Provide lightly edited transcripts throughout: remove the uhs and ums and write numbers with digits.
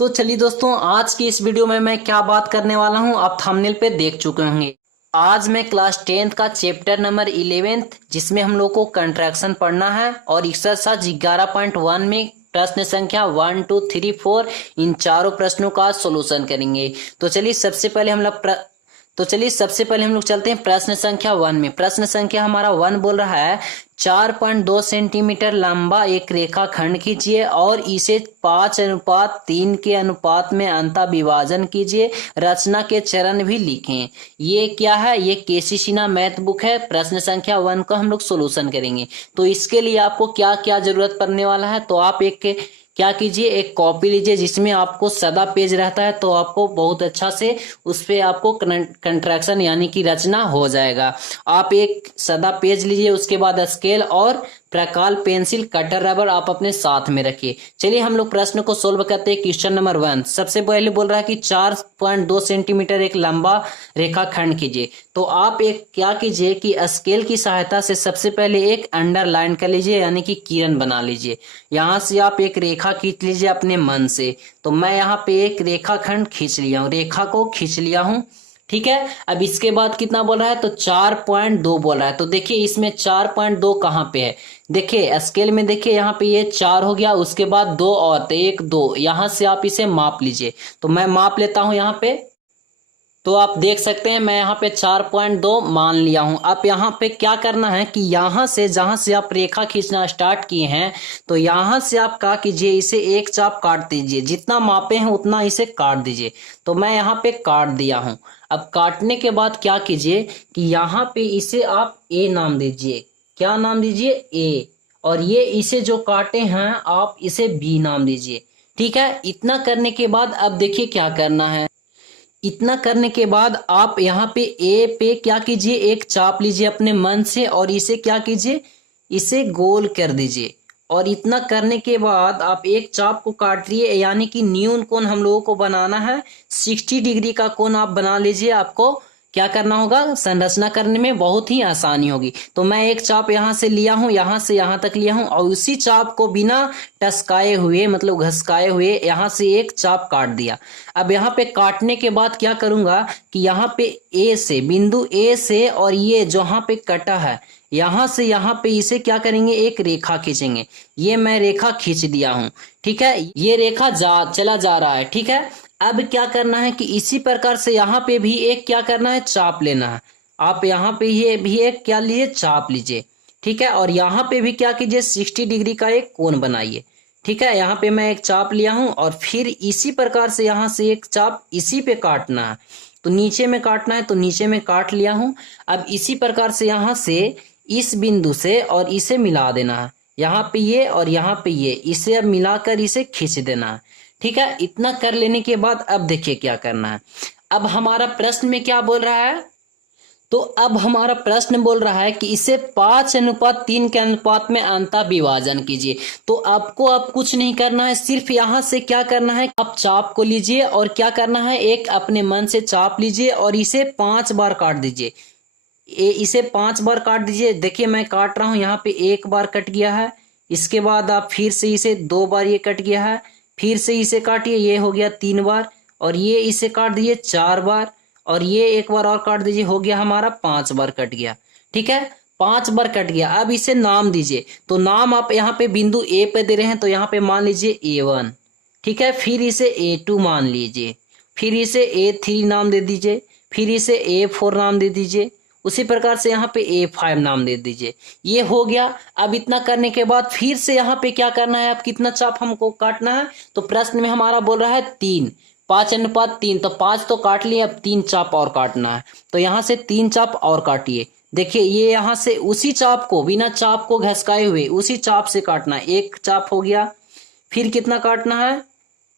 तो चलिए दोस्तों, आज की इस वीडियो में मैं क्या बात करने वाला हूं आप थंबनेल पे देख चुके होंगे। आज मैं क्लास 10th का चैप्टर नंबर 11th जिसमें हम लोग को कंट्रैक्शन पढ़ना है और एक्सरसाइज 11.1 में प्रश्न संख्या 1 2 3 4 इन चारों प्रश्नों का सॉल्यूशन करेंगे। तो चलिए सबसे पहले हम लोग चलते हैं प्रश्न संख्या 1 में। प्रश्न संख्या हमारा 1 बोल रहा है 4.2 सेंटीमीटर लंबा एक रेखाखंड खींचिए और इसे 5:3 के अनुपात में अंतः विभाजन कीजिए। रचना के चरण भी लिखें। ये क्या है? ये केसी सिन्हा मैथ बुक है। प्रश्न संख्या 1 का हम लोग सोल्यूशन करेंगे। तो इसके लिए आपको क्या क्या जरूरत पड़ने वाला है, तो आप क्या कीजिए, एक कॉपी लीजिए जिसमें आपको सदा पेज रहता है, तो आपको बहुत अच्छा से उस पे आपको कंट्रैक्शन यानी कि रचना हो जाएगा। आप एक सदा पेज लीजिए, उसके बाद स्केल और प्रकार पेंसिल कटर रबर आप अपने साथ में रखिए। चलिए हम लोग प्रश्न को सोल्व करते हैं। क्वेश्चन नंबर 1 सबसे पहले बोल रहा है कि 4.2 सेंटीमीटर एक लंबा रेखाखंड कीजिए। तो आप एक क्या कीजिए कि स्केल की सहायता से सबसे पहले एक अंडरलाइन कर लीजिए यानी कि किरण बना लीजिए। यहां से आप एक रेखा खींच लीजिए अपने मन से। तो मैं यहाँ पे एक रेखाखंड खींच लिया हूँ, रेखा को खींच लिया हूँ। ठीक है, अब इसके बाद कितना बोल रहा है, तो 4.2 बोल रहा है। तो देखिए इसमें 4.2 कहाँ पे है, देखिए स्केल में देखिए यहाँ पे ये 4 हो गया, उसके बाद 2 और तो 1 2, यहां से आप इसे माप लीजिए। तो मैं माप लेता हूं यहाँ पे। तो आप देख सकते हैं मैं यहाँ पे 4.2 मान लिया हूं। अब यहाँ पे क्या करना है कि यहाँ से जहां से आप रेखा खींचना स्टार्ट किए हैं, तो यहाँ से आप क्या कीजिए, इसे एक चाप काट दीजिए। जितना मापे हैं उतना इसे काट दीजिए। तो मैं यहाँ पे काट दिया हूं। अब काटने के बाद क्या कीजिए कि यहाँ पे इसे आप ए नाम दीजिए। क्या नाम दीजिए? ए। और ये इसे जो काटे हैं आप इसे बी नाम दीजिए। ठीक है, इतना करने के बाद अब देखिए क्या करना है। इतना करने के बाद आप यहाँ पे ए पे क्या कीजिए, एक चाप लीजिए अपने मन से और इसे क्या कीजिए, इसे गोल कर दीजिए। और इतना करने के बाद आप एक चाप को काटिए यानी कि न्यून कोण हम लोगों को बनाना है। 60 डिग्री का कोण आप बना लीजिए। आपको क्या करना होगा, संरचना करने में बहुत ही आसानी होगी। तो मैं एक चाप यहाँ से लिया हूँ, यहाँ से यहाँ तक लिया हूँ और उसी चाप को बिना टसकाए हुए मतलब घसकाए हुए यहाँ से एक चाप काट दिया। अब यहाँ पे काटने के बाद क्या करूंगा कि यहाँ पे ए से, बिंदु ए से और ये जहां पे कटा है यहां से यहाँ पे इसे क्या करेंगे, एक रेखा खींचेंगे। ये मैं रेखा खींच दिया हूं। ठीक है, ये रेखा चला जा रहा है। ठीक है, अब क्या करना है कि इसी प्रकार से यहाँ पे भी एक क्या करना है, चाप लेना है। आप यहाँ पे ये भी एक क्या लीजिए, चाप लीजिए। ठीक है, और यहाँ पे भी क्या कीजिए, 60 डिग्री का एक कोण बनाइए। ठीक है, यहाँ पे मैं एक चाप लिया हूं और फिर इसी प्रकार से यहाँ से एक चाप इसी पे काटना है। तो नीचे में काटना है, तो नीचे में काट लिया हूं। अब इसी प्रकार से यहाँ से इस बिंदु से और इसे मिला देना है। यहाँ पे ये और यहाँ पे ये, इसे अब मिलाकर इसे खींच देना है। ठीक है, इतना कर लेने के बाद अब देखिए क्या करना है। अब हमारा प्रश्न में क्या बोल रहा है, तो अब हमारा प्रश्न बोल रहा है कि इसे 5:3 के अनुपात में अंतः विभाजन कीजिए। तो आपको अब कुछ नहीं करना है, सिर्फ यहां से क्या करना है, आप चाप को लीजिए और क्या करना है, एक अपने मन से चाप लीजिए और इसे 5 बार काट दीजिए। इसे 5 बार काट दीजिए। देखिए मैं काट रहा हूं, यहाँ पे 1 बार कट गया है। इसके बाद आप फिर से इसे 2 बार, ये कट गया है। फिर से इसे काटिए, ये हो गया 3 बार। और ये इसे काट दीजिए 4 बार और ये 1 बार और काट दीजिए, हो गया हमारा 5 बार कट गया। ठीक है, 5 बार कट गया। अब इसे नाम दीजिए। तो नाम आप यहाँ पे बिंदु ए पे दे रहे हैं, तो यहाँ पे मान लीजिए A1। ठीक है, फिर इसे A2 मान लीजिए, फिर इसे A3 नाम दे दीजिए, फिर इसे A4 नाम दे दीजिए। उसी प्रकार से यहाँ पे A5 नाम दे दीजिए। ये हो गया। अब इतना करने के बाद फिर से यहाँ पे क्या करना है, अब कितना चाप हमको काटना है, तो प्रश्न में हमारा बोल रहा है 3, 5:3। तो 5 तो काट लिए, अब 3 चाप और काटना है। तो यहाँ से 3 चाप और काटिए। देखिए ये यहाँ से उसी चाप को बिना चाप को घसकाए हुए उसी चाप से काटना है। 1 चाप हो गया, फिर कितना काटना है,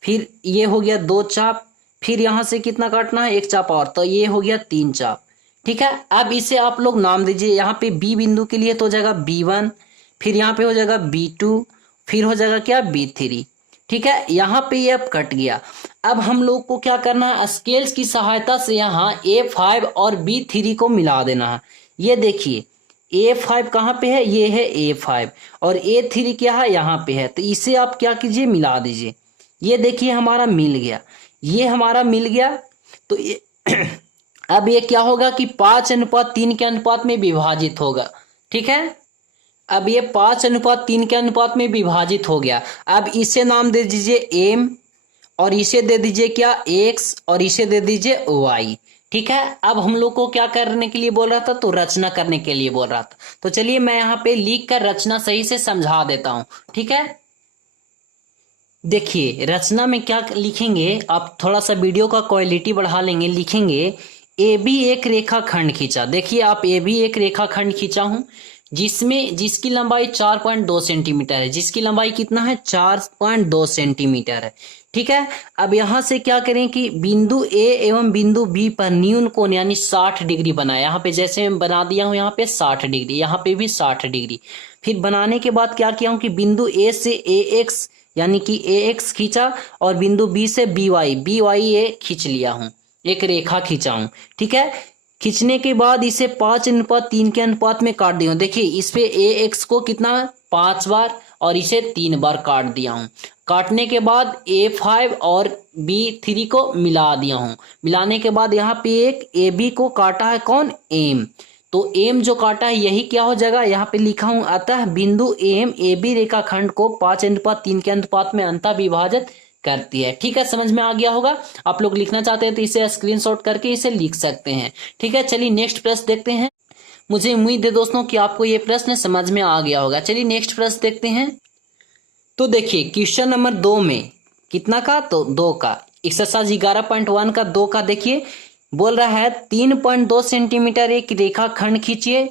फिर ये हो गया 2 चाप, फिर यहाँ से कितना काटना है, 1 चाप और, तो ये हो गया 3 चाप। ठीक है, अब इसे आप लोग नाम दीजिए। यहाँ पे बी बिंदु के लिए तो हो जाएगा B1, फिर यहाँ पे हो जाएगा B2, फिर हो जाएगा क्या, B3। ठीक है, यहाँ पे ये अब कट गया। अब हम लोग को क्या करना है, स्केल्स की सहायता से यहाँ A5 और B3 को मिला देना है। ये देखिए A5 कहाँ पे है, ये है A5 और A3 क्या है, यहाँ पे है। तो इसे आप क्या कीजिए, मिला दीजिए। ये देखिए हमारा मिल गया, ये हमारा मिल गया। तो ये अब ये क्या होगा कि 5:3 के अनुपात में विभाजित होगा। ठीक है, अब ये 5:3 के अनुपात में विभाजित हो गया। अब इसे नाम दे दीजिए एम, और इसे दे दीजिए क्या एक्स, और इसे दे दीजिए वाई। ठीक है, अब हम लोग को क्या करने के लिए बोल रहा था, तो रचना करने के लिए बोल रहा था। तो चलिए मैं यहाँ पे लिख कर रचना सही से समझा देता हूं। ठीक है, देखिए रचना में क्या लिखेंगे, आप थोड़ा सा वीडियो का क्वालिटी बढ़ा लेंगे। लिखेंगे ए बी एक रेखाखंड खींचा। देखिए आप ए बी एक रेखाखंड खींचा हूं जिसकी लंबाई 4.2 सेंटीमीटर है। जिसकी लंबाई कितना है, 4.2 सेंटीमीटर है। ठीक है, अब यहां से क्या करें कि बिंदु ए एवं बिंदु बी पर न्यून कोण यानी 60 डिग्री बनाए। यहाँ पे जैसे मैं बना दिया हूं, यहाँ पे 60 डिग्री, यहाँ पे भी 60 डिग्री। फिर बनाने के बाद क्या किया हूं कि बिंदु ए से ए एक्स यानी कि ए एक्स खींचा, और बिंदु बी से बी वाई ए खींच लिया हूं, एक रेखा खींचा हूं। ठीक है, खींचने के बाद इसे 5:3 के अनुपात में काट दिया। देखिए इस पे ए एक्स को कितना 5 बार और इसे 3 बार काट दिया हूं। काटने के बाद A5 और B3 को मिला दिया हूं। मिलाने के बाद यहाँ पे एक AB को काटा है, कौन, एम। तो एम जो काटा है यही क्या हो जाएगा, यहाँ पे लिखा हूं, अतः बिंदु एम AB रेखाखंड को 5:3 के अनुपात में अंतः विभाजित करती है। ठीक है, समझ में आ गया होगा। आप लोग लिखना चाहते हैं तो इसे स्क्रीनशॉट करके इसे लिख सकते हैं। ठीक है, चलिए नेक्स्ट प्रश्न देखते हैं। मुझे उम्मीद है दोस्तों कि आपको ये प्रश्न समझ में आ गया होगा। चलिए नेक्स्ट प्रश्न देखते हैं। तो देखिए क्वेश्चन नंबर 2 में कितना का, तो 2 का, एक्सरसाइज 11.1 का 2 का देखिए बोल रहा है 3.2 सेंटीमीटर एक रेखाखंड खींचिए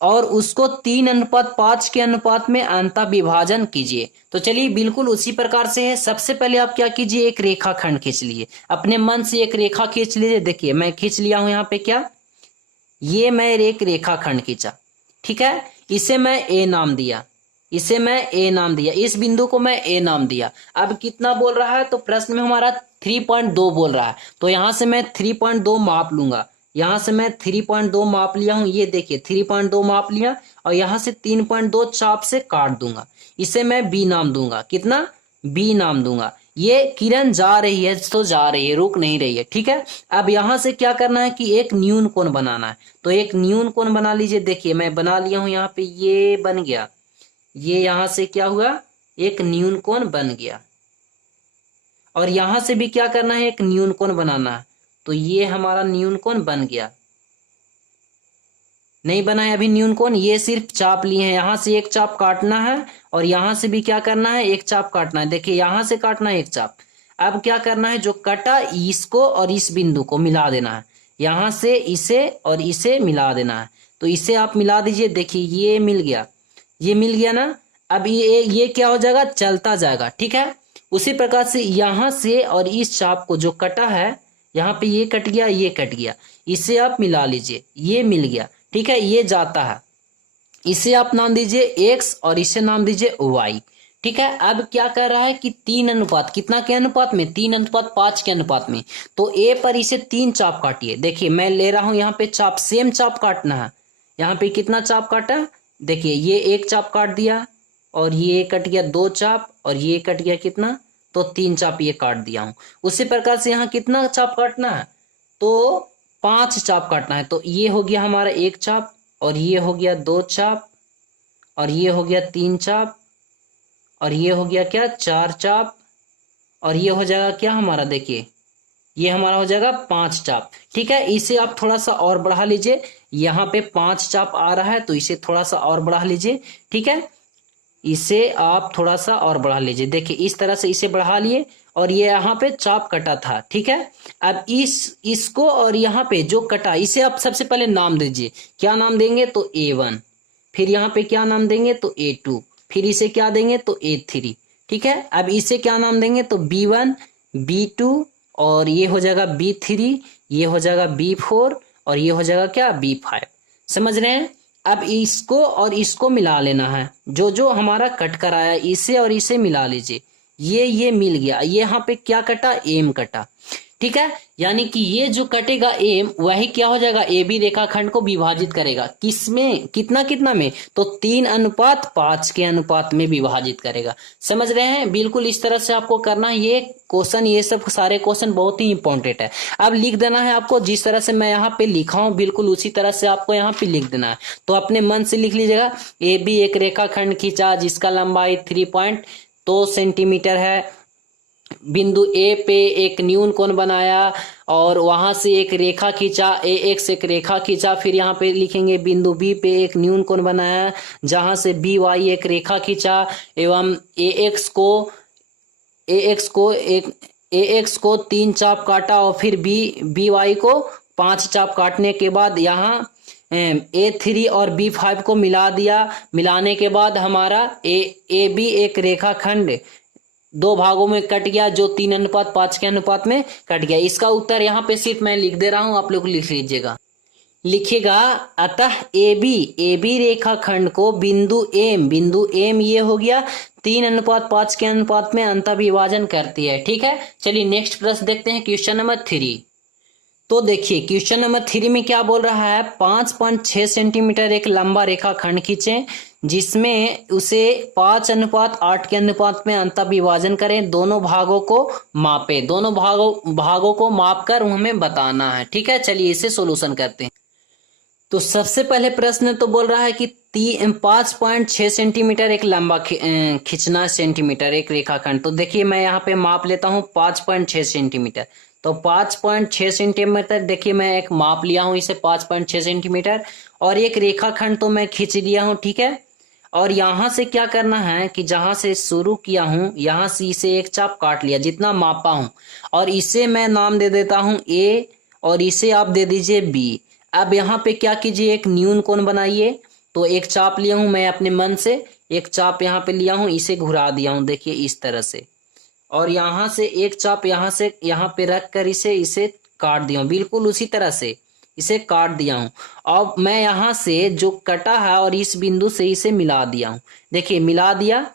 और उसको 3:5 के अनुपात में अंतः विभाजन कीजिए। तो चलिए बिल्कुल उसी प्रकार से है। सबसे पहले आप क्या कीजिए, एक रेखाखंड खींच लीजिए, अपने मन से एक रेखा खींच लीजिए। देखिए मैं खींच लिया हूं यहाँ पे क्या, ये मैं एक रेखाखंड खींचा। ठीक है, इसे मैं ए नाम दिया, इसे मैं ए नाम दिया, इस बिंदु को मैं ए नाम दिया। अब कितना बोल रहा है, तो प्रश्न में हमारा 3.2 बोल रहा है। तो यहां से मैं 3.2 माप लूंगा, यहां से मैं 3.2 माप लिया हूं। ये देखिए 3.2 माप लिया, और यहां से 3.2 चाप से काट दूंगा। इसे मैं बी नाम दूंगा, कितना, बी नाम दूंगा। ये किरण जा रही है तो जा रही है, रुक नहीं रही है। ठीक है, अब यहां से क्या करना है कि एक न्यून कोण बनाना है। तो एक न्यून कोण बना लीजिए। देखिए मैं बना लिया हूं, यहाँ पे ये बन गया, ये यहां से क्या हुआ, एक न्यून कोण बन गया। और यहां से भी क्या करना है, एक न्यून कोण बनाना है। तो ये हमारा न्यून कोण बन गया। नहीं बना है अभी न्यून कोण, ये सिर्फ चाप लिए हैं। यहां से एक चाप काटना है, और यहां से भी क्या करना है, एक चाप काटना है। देखिए यहां से काटना है एक चाप। अब क्या करना है, जो कटा इसको और इस बिंदु को मिला देना है। यहां से इसे और इसे मिला देना है। तो इसे आप मिला दीजिए। देखिए ये मिल गया, ये मिल गया ना। अब ये क्या हो जाएगा, चलता जाएगा। ठीक है, उसी प्रकार से यहां से और इस चाप को जो कटा है, यहाँ पे ये कट गया, ये कट गया, इसे आप मिला लीजिए, ये मिल गया। ठीक है, ये जाता है, इसे आप नाम दीजिए एक्स और इसे नाम दीजिए वाई। ठीक है, अब क्या कर रहा है कि 3 अनुपात, कितना के अनुपात में, 3:5 के अनुपात में। तो ए पर इसे 3 चाप काटिए। देखिए मैं ले रहा हूं यहाँ पे चाप, सेम चाप काटना है। यहाँ पे कितना चाप काटा, देखिए ये एक चाप काट दिया, और ये कट गया 2 चाप, और ये कट गया कितना, तो 3 चाप ये काट दिया हूं। उसी प्रकार से यहाँ कितना चाप काटना है, तो 5 चाप काटना है। तो ये हो गया हमारा 1 चाप, और ये हो गया 2 चाप, और ये हो गया 3 चाप, और ये हो गया क्या, 4 चाप, और ये हो जाएगा क्या हमारा, देखिए ये हमारा हो जाएगा 5 चाप। ठीक है, इसे आप थोड़ा सा और बढ़ा लीजिए। यहाँ पे 5 चाप आ रहा है, तो इसे थोड़ा सा और बढ़ा लीजिए। ठीक है, इसे आप थोड़ा सा और बढ़ा लीजिए। देखिए इस तरह से इसे बढ़ा लिए, और ये यहाँ पे चाप कटा था। ठीक है, अब इसको और यहाँ पे जो कटा, इसे आप सबसे पहले नाम दीजिए। क्या नाम देंगे, तो A1। फिर यहाँ पे क्या नाम देंगे, तो A2। फिर इसे क्या देंगे, तो A3। ठीक है, अब इसे क्या नाम देंगे, तो B1, B2, और ये हो जाएगा B3, ये हो जाएगा B4, और ये हो जाएगा क्या, B5। समझ रहे हैं। अब इसको और इसको मिला लेना है, जो जो हमारा कट कर आया, इसे और इसे मिला लीजिए। ये मिल गया। ये यहाँ पे क्या कटा, एम कटा। ठीक है, यानी कि ये जो कटेगा एम वही क्या हो जाएगा, ए बी रेखाखंड को विभाजित करेगा, किसमें, कितना कितना में, तो 3:5 के अनुपात में विभाजित करेगा। समझ रहे हैं, बिल्कुल इस तरह से आपको करना है। ये क्वेश्चन, ये सब सारे क्वेश्चन बहुत ही इंपॉर्टेंट है। अब लिख देना है आपको, जिस तरह से मैं यहाँ पे लिखा हूँ बिल्कुल उसी तरह से आपको यहाँ पे लिख देना है। तो अपने मन से लिख लीजिएगा, ए बी एक रेखाखंड खींचा जिसका लंबाई 3.2 सेंटीमीटर है, बिंदु ए पे एक न्यून कोण बनाया और वहां से एक रेखा खींचा, ए एक्स एक रेखा खींचा, फिर यहाँ पे लिखेंगे बिंदु बी पे एक न्यून कोण बनाया जहां से बी वाई एक रेखा खींचा, एवं ए एक्स को 3 चाप काटा और फिर बी वाई को 5 चाप काटने के बाद यहाँ A3 और B5 को मिला दिया। मिलाने के बाद हमारा ए बी एक रेखाखंड 2 भागों में कट गया, जो 3:5 के अनुपात में कट गया। इसका उत्तर यहाँ पे सिर्फ मैं लिख दे रहा हूं, आप लोग लिख लीजिएगा। लिखेगा, अतः ए बी रेखाखंड को बिंदु एम ये हो गया 3:5 के अनुपात में अंतः विभाजन करती है। ठीक है, चलिए नेक्स्ट प्रश्न देखते हैं, क्वेश्चन नंबर 3। तो देखिए क्वेश्चन नंबर 3 में क्या बोल रहा है, 5.6 सेंटीमीटर एक लंबा रेखाखंड खींचे जिसमें उसे 5:8 के अनुपात में अंतः विभाजन करें, दोनों भागों को मापे, दोनों भागों को मापकर हमें बताना है। ठीक है, चलिए इसे सोल्यूशन करते हैं। तो सबसे पहले प्रश्न तो बोल रहा है कि 5.6 सेंटीमीटर एक लंबा खींचना सेंटीमीटर एक रेखाखंड। तो देखिए मैं यहाँ पे माप लेता हूँ 5.6 सेंटीमीटर। तो 5.6 सेंटीमीटर देखिए मैं एक माप लिया हूं इसे 5.6 सेंटीमीटर, और एक रेखाखंड तो मैं खींच लिया हूं। ठीक है, और यहां से क्या करना है कि जहां से शुरू किया हूं यहां से इसे एक चाप काट लिया जितना मापा हूं, और इसे मैं नाम दे देता हूं ए और इसे आप दे दीजिए बी। अब यहाँ पे क्या कीजिए, एक न्यून कोण बनाइए। तो एक चाप लिया हूं मैं अपने मन से, एक चाप यहाँ पे लिया हूं, इसे घुरा दिया हूं देखिए इस तरह से, और यहां से एक चाप यहां से यहाँ पे रख कर इसे काट दिया हूं, बिल्कुल उसी तरह से इसे काट दिया हूं। अब मैं यहां से जो कटा है और इस बिंदु से इसे मिला दिया हूं, देखिए मिला दिया।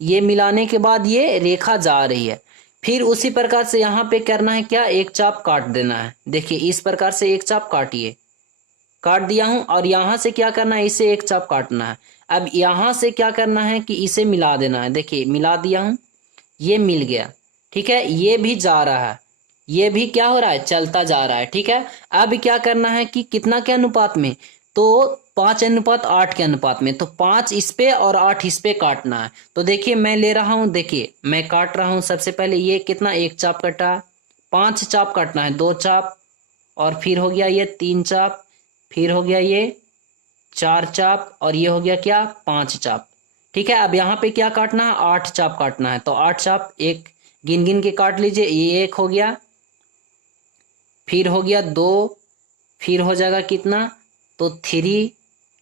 ये मिलाने के बाद ये रेखा जा रही है, फिर उसी प्रकार से यहाँ पे करना है क्या, एक चाप काट देना है। देखिए इस प्रकार से एक चाप काटिए, काट दिया हूं, और यहां से क्या करना है, इसे एक चाप काटना है। अब यहां से क्या करना है कि इसे मिला देना है, देखिए मिला दिया हूं, ये मिल गया। ठीक है, ये भी जा रहा है, ये भी क्या हो रहा है, चलता जा रहा है। ठीक है, अब क्या करना है कि कितना के अनुपात में, तो 5:8 के अनुपात में। तो 5 इस पे और 8 इस पे काटना है। तो देखिए मैं ले रहा हूं, देखिए मैं काट रहा हूं। सबसे पहले ये कितना, एक चाप कटा, 5 चाप काटना है, 2 चाप, और फिर हो गया ये 3 चाप, फिर हो गया ये 4 चाप, और ये हो गया क्या, 5 चाप। ठीक है, अब यहाँ पे क्या काटना है, 8 चाप काटना है। तो 8 चाप एक गिन गिन के काट लीजिए, ये एक हो गया, फिर हो गया 2, फिर हो जाएगा कितना, तो 3।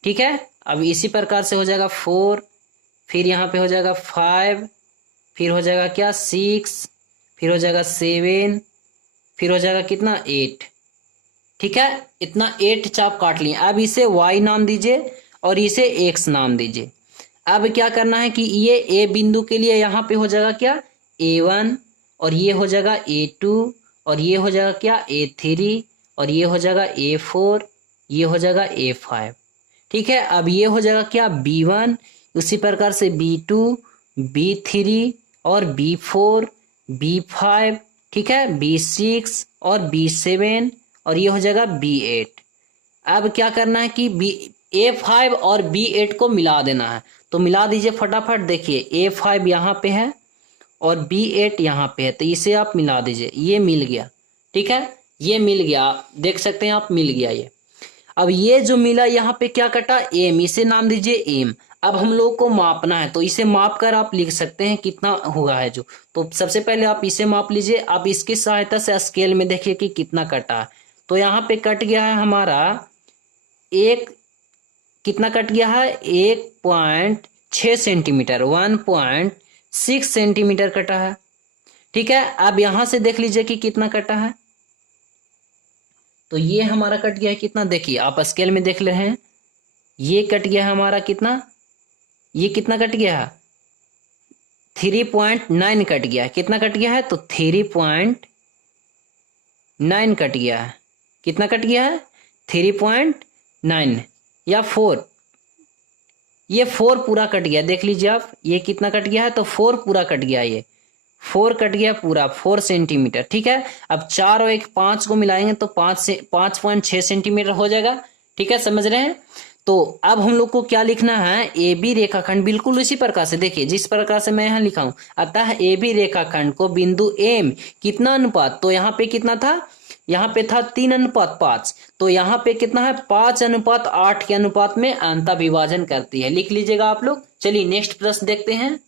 ठीक है, अब इसी प्रकार से हो जाएगा 4, फिर यहाँ पे हो जाएगा 5, फिर हो जाएगा क्या 6, फिर हो जाएगा 7, फिर हो जाएगा कितना 8। ठीक है, इतना 8 चाप काट लिए। अब इसे y नाम दीजिए और इसे x नाम दीजिए। अब क्या करना है कि ये ए बिंदु के लिए यहाँ पे हो जाएगा क्या, A1, और ये हो जाएगा A2, और ये हो जाएगा क्या A3, और ये हो जाएगा A4, ये हो जाएगा A5। ठीक है, अब ये हो जाएगा क्या B1, उसी प्रकार से B2, B3 और B4, B5। ठीक है, B6 और B7, और ये हो जाएगा B8। अब क्या करना है कि A5 और B8 को मिला देना है। तो मिला दीजिए फटाफट, देखिए A5 यहाँ पे है और B8 यहाँ पे है, तो इसे आप मिला दीजिए, ये मिल गया। ठीक है, ये मिल गया, देख सकते हैं आप, मिल गया ये। अब ये जो मिला यहाँ पे क्या कटा, एम, इसे नाम दीजिए एम। अब हम लोग को मापना है, तो इसे माप कर आप लिख सकते हैं कितना हुआ है जो। तो सबसे पहले आप इसे माप लीजिए, आप इसकी सहायता से स्केल में देखिए कि कितना कटा है। तो यहाँ पे कट गया है हमारा एक, कितना कट गया है, 1.6 सेंटीमीटर, 1.6 सेंटीमीटर कटा है। ठीक है, अब यहां से देख लीजिए कि कितना कटा है। तो ये हमारा कट गया है कितना, देखिए आप स्केल में देख रहे हैं, ये कट गया है हमारा कितना, ये कितना कट गया है, 3.9 कट गया है। कितना कट गया है, तो 3.9 9 कट गया है। कितना कट गया है? 3.9 या 4, ये 4 पूरा कट गया। देख लीजिए आप, ये कितना कट गया है? तो 4 पूरा कट गया, ये 4 कट गया पूरा, 4 सेंटीमीटर। ठीक है, अब 4 और 1 5 को मिलाएंगे तो 5.6 सेंटीमीटर हो जाएगा। ठीक है, समझ रहे हैं? तो अब हम लोग को क्या लिखना है? ए बी रेखाखंड बिल्कुल इसी प्रकार से, देखिए जिस प्रकार से मैं यहाँ लिखा हूं, अतः ए बी रेखाखंड को बिंदु एम कितना अनुपात, तो यहाँ पे कितना था? यहाँ पे था 3:5, तो यहाँ पे कितना है? 5:8 के अनुपात में अंतः विभाजन करती है। लिख लीजिएगा आप लोग। चलिए नेक्स्ट प्रश्न देखते हैं।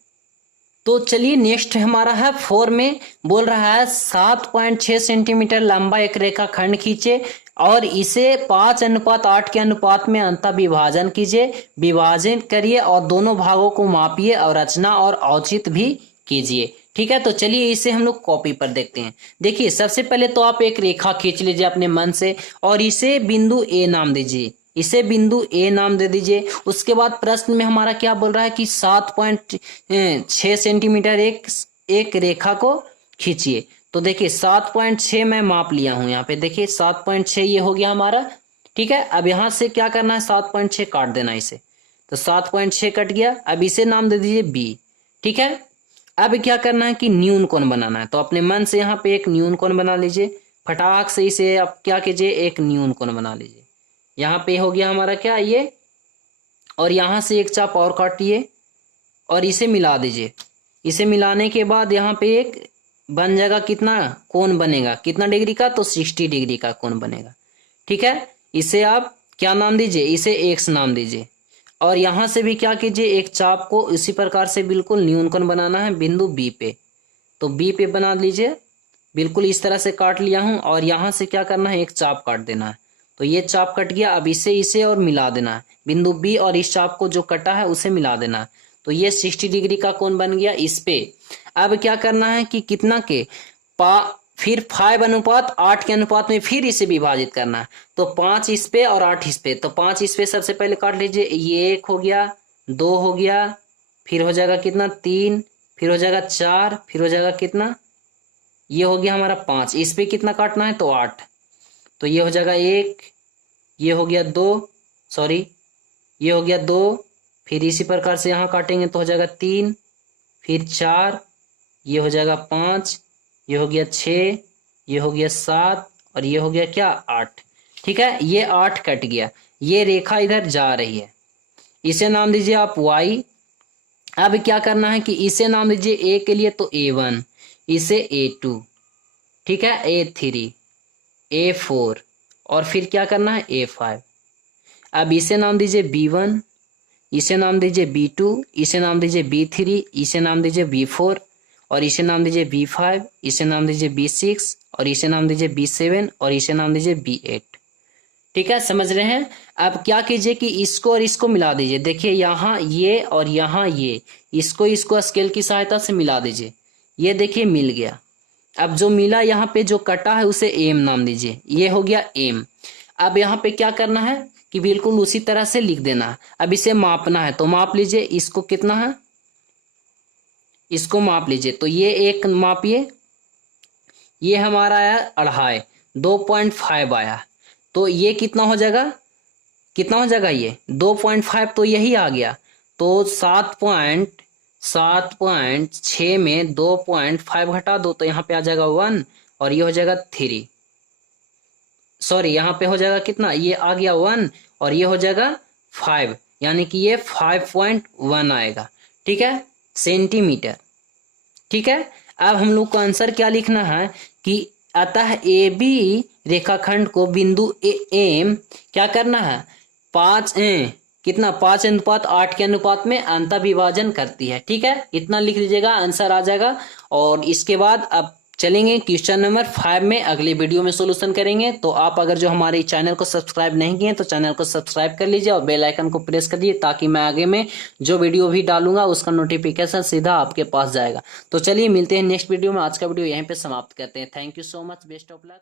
तो चलिए नेक्स्ट हमारा है 4 में, बोल रहा है 7.6 सेंटीमीटर लंबा एक रेखाखंड खींचे और इसे 5:8 के अनुपात में अंतः विभाजन कीजिए, विभाजन करिए और दोनों भागों को मापिए और रचना और औचित्य भी कीजिए। ठीक है, तो चलिए इसे हम लोग कॉपी पर देखते हैं। देखिए सबसे पहले तो आप एक रेखा खींच लीजिए अपने मन से और इसे बिंदु ए नाम दीजिए, इसे बिंदु ए नाम दे दीजिए। उसके बाद प्रश्न में हमारा क्या बोल रहा है कि 7.6 सेंटीमीटर एक रेखा को खींचिए। तो देखिए 7.6 मैं माप लिया हूं यहाँ पे, देखिए 7.6 ये हो गया हमारा। ठीक है, अब यहां से क्या करना है? 7.6 काट देना इसे, तो 7.6 कट गया। अब इसे नाम दे दीजिए बी। ठीक है, अब क्या करना है कि न्यून कोण बनाना है, तो अपने मन से यहाँ पे एक न्यून कोण बना लीजिए। फटाक से इसे आप क्या कीजिए? एक न्यून कोण बना लीजिए। यहाँ पे हो गया हमारा क्या ये, और यहां से एक चाप और काटिए और इसे मिला दीजिए। इसे मिलाने के बाद यहाँ पे एक बन जाएगा, कितना कोण बनेगा? कितना डिग्री का? तो 60 डिग्री का कोण बनेगा। ठीक है, इसे आप क्या नाम दीजिए? इसे एक्स नाम दीजिए। और यहां से भी क्या कीजिए? एक चाप को इसी प्रकार से बिल्कुल न्यून कोण बनाना है बिंदु बी पे, तो बी पे बना लीजिए। बिल्कुल इस तरह से काट लिया हूं और यहां से क्या करना है? एक चाप काट देना है, तो ये चाप कट गया। अब इसे और मिला देना है, बिंदु बी और इस चाप को जो कटा है उसे मिला देना है, तो ये 60 डिग्री का कोण बन गया इस पे। अब क्या करना है कि कितना के फिर 5:8 के अनुपात में फिर इसे विभाजित करना है, तो 5 इस पे और 8 इस पे, तो 5 इस पे सबसे पहले काट लीजिए। ये 1 हो गया, 2 हो गया, फिर हो जाएगा कितना? 3, फिर हो जाएगा 4, फिर हो जाएगा कितना? ये हो गया हमारा 5। इस पे कितना काटना है? तो 8, तो ये हो जाएगा 1, ये हो गया 2, सॉरी ये हो गया 2, फिर इसी प्रकार से यहाँ काटेंगे तो हो जाएगा 3, फिर 4, ये हो जाएगा 5, ये हो गया 6, ये हो गया 7 और ये हो गया क्या? 8। ठीक है, ये 8 कट गया। ये रेखा इधर जा रही है, इसे नाम दीजिए आप y। अब क्या करना है कि इसे नाम दीजिए ए के लिए तो A1, इसे A2, ठीक है, A3, A4 और फिर क्या करना है? A5। अब इसे नाम दीजिए B1, इसे नाम दीजिए B2, इसे नाम दीजिए B3, इसे नाम दीजिए B4 और इसे नाम दीजिए B5, इसे नाम दीजिए B6 और इसे नाम दीजिए B7 और इसे नाम दीजिए B8। ठीक है, समझ रहे हैं? अब क्या कीजिए कि इसको और इसको मिला दीजिए। देखिए यहाँ ये और यहाँ ये, इसको स्केल की सहायता से मिला दीजिए। ये देखिए मिल गया। अब जो मिला यहाँ पे जो कटा है उसे एम नाम दीजिए, ये हो गया एम। अब यहाँ पे क्या करना है कि बिल्कुल उसी तरह से लिख देना है। अब इसे मापना है तो माप लीजिए, इसको कितना है? इसको माप लीजिए, तो ये एक मापिए, ये हमारा आया 2.5, 2.5 आया, तो ये कितना हो जाएगा? कितना हो जाएगा? ये 2.5, तो यही आ गया। तो 7.6 में 2.5 घटा दो तो यहाँ पे आ जाएगा 1 और ये हो जाएगा 3, सॉरी यहाँ पे हो जाएगा कितना? ये आ गया 1 और ये हो जाएगा 5, यानी कि ये 5.1 आएगा। ठीक है, सेंटीमीटर। ठीक है, अब हम लोग को आंसर क्या लिखना है कि अतः ए बी रेखाखंड को बिंदु एम क्या करना है? 5:8 के अनुपात में अंतः विभाजन करती है। ठीक है, इतना लिख लीजिएगा, आंसर आ जाएगा। और इसके बाद अब चलेंगे क्वेश्चन नंबर 5 में, अगले वीडियो में सोल्यूशन करेंगे। तो आप अगर जो हमारे चैनल को सब्सक्राइब नहीं किए तो चैनल को सब्सक्राइब कर लीजिए और बेल आइकन को प्रेस कर दीजिए, ताकि मैं आगे में जो वीडियो भी डालूंगा उसका नोटिफिकेशन सीधा आपके पास जाएगा। तो चलिए मिलते हैं नेक्स्ट वीडियो में। आज का वीडियो यहीं पे समाप्त करते हैं। Thank you so much, best of luck.